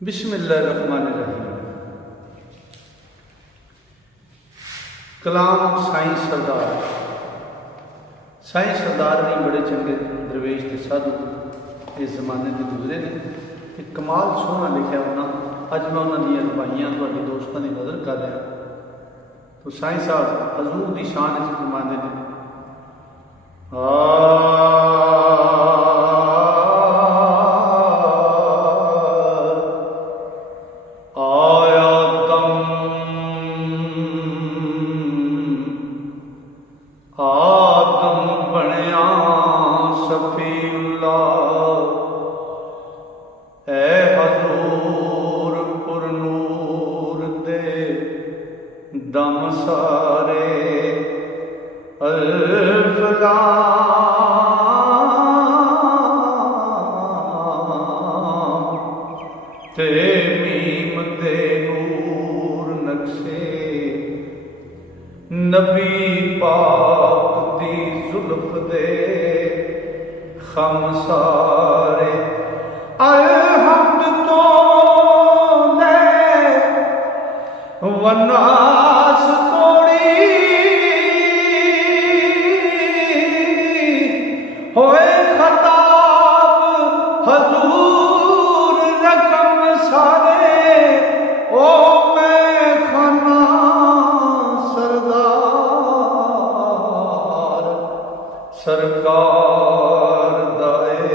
बिस्मिल्लाहिर्रहमानिर्रहीम। कलाम साईं सरदार ने बड़े चंगे दरवेश के साधु इस जमाने के गुजरे ने। एक कमाल सोहना लिखा उन्होंने। अज मैं उन्होंने रवाइयां थोड़े दोस्तों की नज़र कर रहा। तो साईं साहब हजूर की शान इस फरमाते हैं, आदम बनया सफीउल्ला, ऐ हजूर पुरनूर दे दम सारे अल्फला ते मीम दे नूर नक्शे नबी पाक दी जुल्फ दे खम सारे। अलहम्द तो ले वनास तोड़ी होए खताब हजूर रकम सारे। ओ मैं खाना सरकार दाए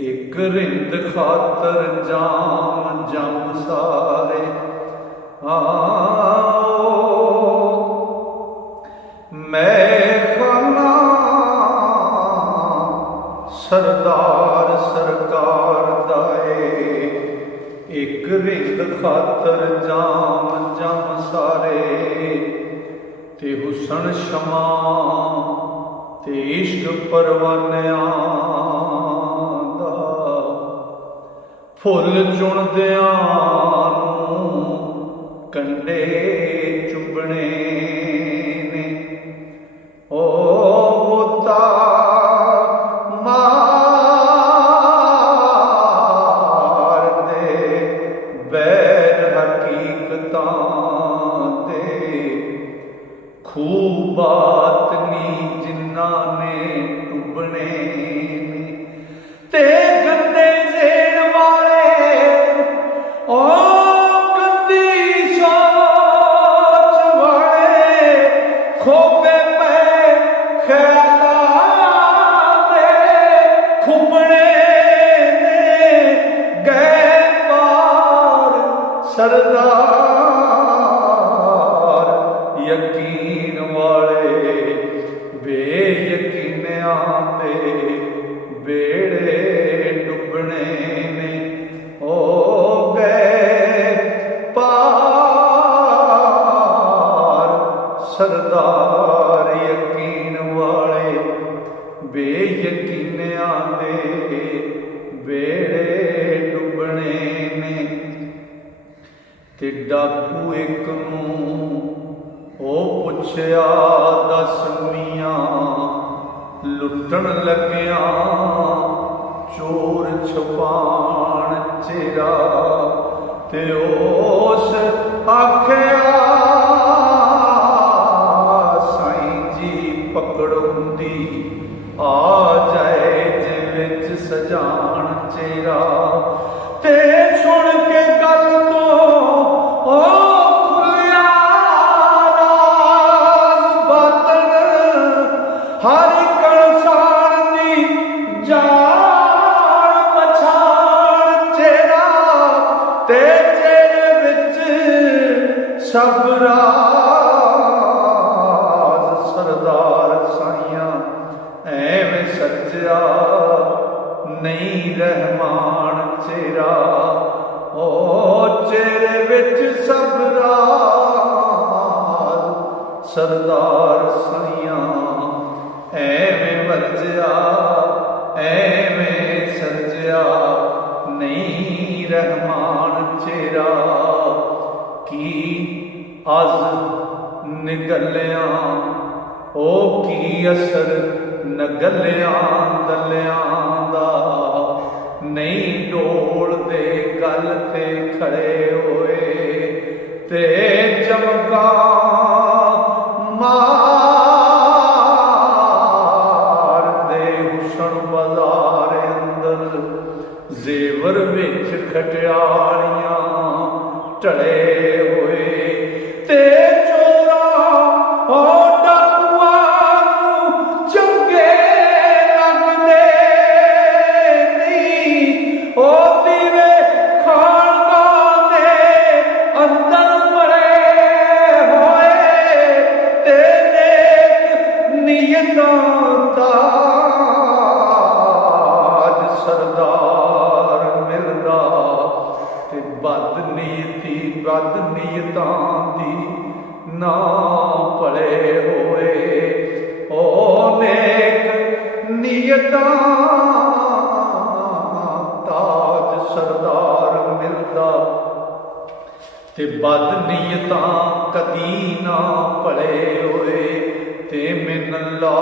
एक रिंद खातर जाम जम सारे। आओ मैं खाना सरदार सरकार दाए एक रिंद खातर जाम जम सारे। ते हुसन शमा ते इश्क परवानियां दा फुल चुनदियां नूं कंडे चुभने ने। ओ होता मार दे बैर हकीकतां दे खूबात नी जिन्ना ने डुबने ते गंदे जेन वाले ओ गंदी सोच वाले खोपे पे ख्यालां दे खुबने ने गए पार सरदार यकीन वाले बेयकीनियां दे बेड़े डुबने ने। ओ गए पार सरदार यकीन वाले बेयकीनियां दे बेड़े डुबने ने। ते डाकू एक नूं ओ पुछया दस मियां लुटन लग्या चोर छुपाण चेरा। ते उस आख्या साईं जी पकड़ुंदी आ जाए जे विच सजान चेरा। ते सुन के गल तो ओ हर कंसार दी जान पछाण चेरा। ते चेहरे विच सब राज सरदार साइयां ऐवें सजया नहीं रहमान चेहरा। ओ चेहरे विच सब राज सरदार साइयां ऐवें वरजया ऐवें सजया नहीं रहमान चेहरा। की अज निगलिया ओ की असर नगलिया दलिया दा नहीं डोल दे गल ते खड़े होए ते चमका मार दे हुसन बाजार अंदर जेवर विच खटियालियां टले होए ते चोरा हो बद नीयतां दी ना भले होए ओ नेक नीयतां ताज सरदार मिलदा ते बद नीयतां कदी ना भले होए ते मिन्नल्ला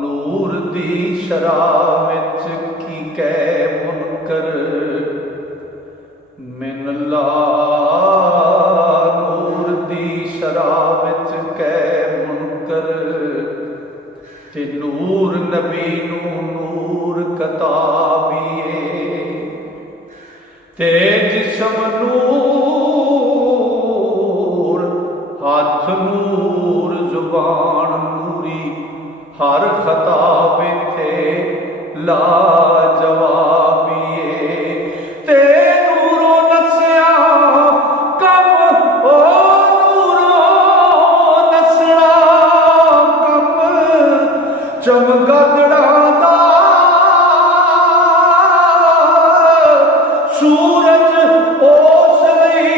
नूर दी शराब विच की कै मुनकर मिन्नल्ला नूर दी शराब विच कै मुनकर ते नूर नबी नू नूर कताबीए ते जिस्म नूर हाथ नूर जुबान नूरी हर खताब थे लाजवाबीए ते चमगदड़ा दा सूरज उस लई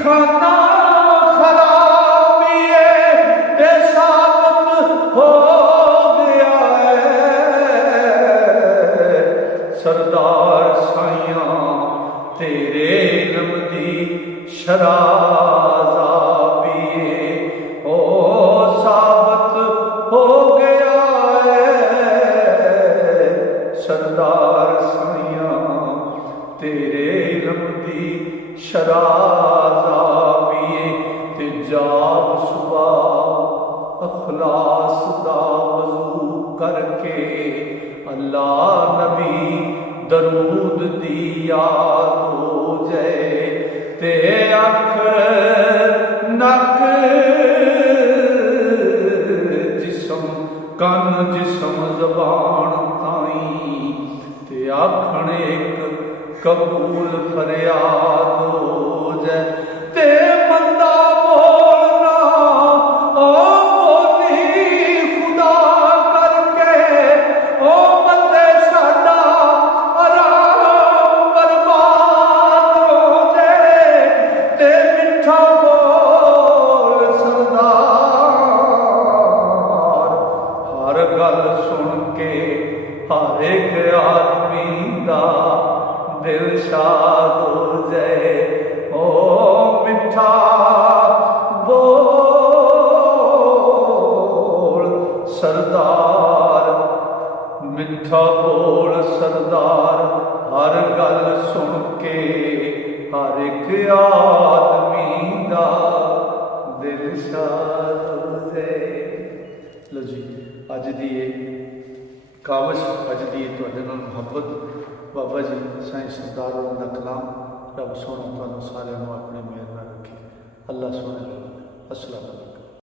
खाना खराबीए ते साबत हो गया है सरदार साइयां तेरे इल्म दी शराज़ाबीए ओ साबत हो गया सरदार साइयां तेरे इल्म दी शराज़ाबीए ते जाग सुबह अखलास दा वज़ू करके अल्लाह नबी दरूद दी याद हो जाए ते अख नक जिस्म कन जिस्म ज़बान ते आखण एक कबूल फरियाद हो जाए ते बंदा बोलना ओ बोली खुदा करके ओ बंदे साडा आराम बर्बाद हो जाए ते मिठा बोल सरदार हर गल सुन के हर एक आदमी दा दिल शाद हो जाए ओ मिठा बोल सरदार मिठा बोल सरदार हर गल सुन के हर एक आदमी दा दिल शाद हो जाए। लो जी अज दी कावश अज दी तुहाडे नाल मुहब्बत बाबा जी साईं सरदार होरां दा कलाम रब सोहना तुहानूं सारिआं नूं अपने मेहर नाल रखे। अल्लाह सोहना अस्सलाम।